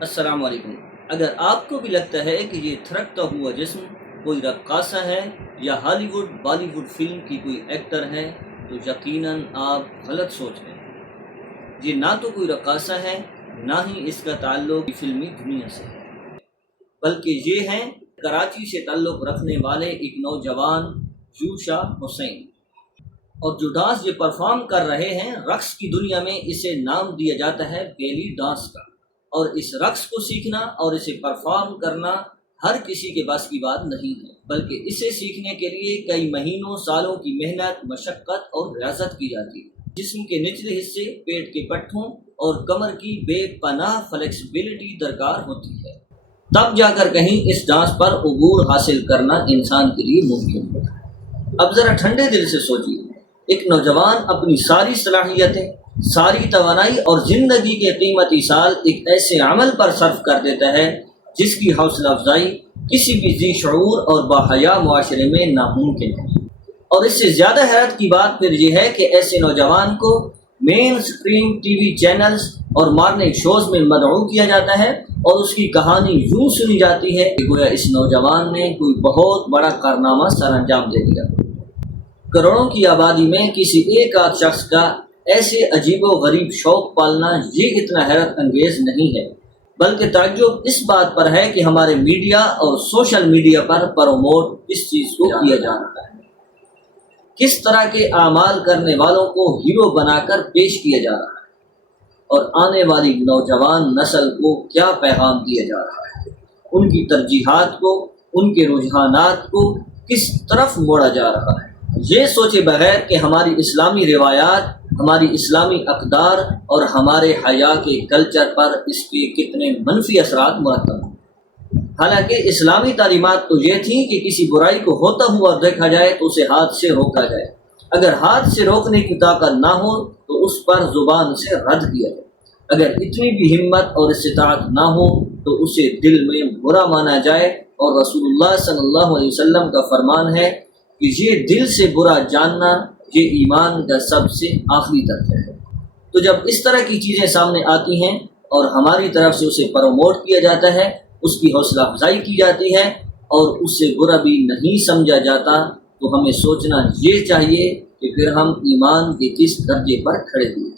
السلام علیکم۔ اگر آپ کو بھی لگتا ہے کہ یہ تھرکتا ہوا جسم کوئی رقاصہ ہے یا ہالی ووڈ بالی ووڈ فلم کی کوئی ایکٹر ہے تو یقیناً آپ غلط سوچ رہے ہیں۔ یہ نہ تو کوئی رقاصہ ہے، نہ ہی اس کا تعلق فلمی دنیا سے ہے، بلکہ یہ ہیں کراچی سے تعلق رکھنے والے ایک نوجوان یوشا حسین، اور جو ڈانس یہ پرفارم کر رہے ہیں، رقص کی دنیا میں اسے نام دیا جاتا ہے بیلی ڈانس کا، اور اس رقص کو سیکھنا اور اسے پرفارم کرنا ہر کسی کے بس کی بات نہیں ہے، بلکہ اسے سیکھنے کے لیے کئی مہینوں سالوں کی محنت، مشقت اور ریاضت کی جاتی ہے۔ جسم کے نچلے حصے، پیٹ کے پٹھوں اور کمر کی بے پناہ فلیکسیبلٹی درکار ہوتی ہے، تب جا کر کہیں اس ڈانس پر عبور حاصل کرنا انسان کے لیے ممکن ہوتا ہے۔ اب ذرا ٹھنڈے دل سے سوچیے، ایک نوجوان اپنی ساری صلاحیتیں، ساری توانائی اور زندگی کے قیمتی سال ایک ایسے عمل پر صرف کر دیتا ہے جس کی حوصلہ افزائی کسی بھی ذی شعور اور باحیا معاشرے میں ناممکن ہے۔ اور اس سے زیادہ حیرت کی بات پھر یہ ہے کہ ایسے نوجوان کو مین اسٹریم ٹی وی چینلز اور مارننگ شوز میں مدعو کیا جاتا ہے، اور اس کی کہانی یوں سنی جاتی ہے کہ گویا اس نوجوان نے کوئی بہت بڑا کارنامہ سر انجام دے دیا۔ کروڑوں کی آبادی میں کسی ایک آدھ شخص کا ایسے عجیب و غریب شوق پالنا یہ اتنا حیرت انگیز نہیں ہے، بلکہ تعجب اس بات پر ہے کہ ہمارے میڈیا اور سوشل میڈیا پر پروموٹ اس چیز کو کیا جا رہا ہے، کس طرح کے اعمال کرنے والوں کو ہیرو بنا کر پیش کیا جا رہا ہے، اور آنے والی نوجوان نسل کو کیا پیغام دیا جا رہا ہے، ان کی ترجیحات کو، ان کے رجحانات کو کس طرف موڑا جا رہا ہے، یہ سوچے بغیر کہ ہماری اسلامی روایات، ہماری اسلامی اقدار اور ہمارے حیا کے کلچر پر اس کے کتنے منفی اثرات مرتب ہیں۔ حالانکہ اسلامی تعلیمات تو یہ تھیں کہ کسی برائی کو ہوتا ہوا دیکھا جائے تو اسے ہاتھ سے روکا جائے، اگر ہاتھ سے روکنے کی طاقت نہ ہو تو اس پر زبان سے رد کیا جائے، اگر اتنی بھی ہمت اور استطاعت نہ ہو تو اسے دل میں برا مانا جائے، اور رسول اللہ صلی اللہ علیہ وسلم کا فرمان ہے کہ یہ دل سے برا جاننا یہ ایمان کا سب سے آخری درجہ ہے۔ تو جب اس طرح کی چیزیں سامنے آتی ہیں اور ہماری طرف سے اسے پروموٹ کیا جاتا ہے، اس کی حوصلہ افزائی کی جاتی ہے اور اس سے برا بھی نہیں سمجھا جاتا، تو ہمیں سوچنا یہ چاہیے کہ پھر ہم ایمان کے کس درجے پر کھڑے ہوئے۔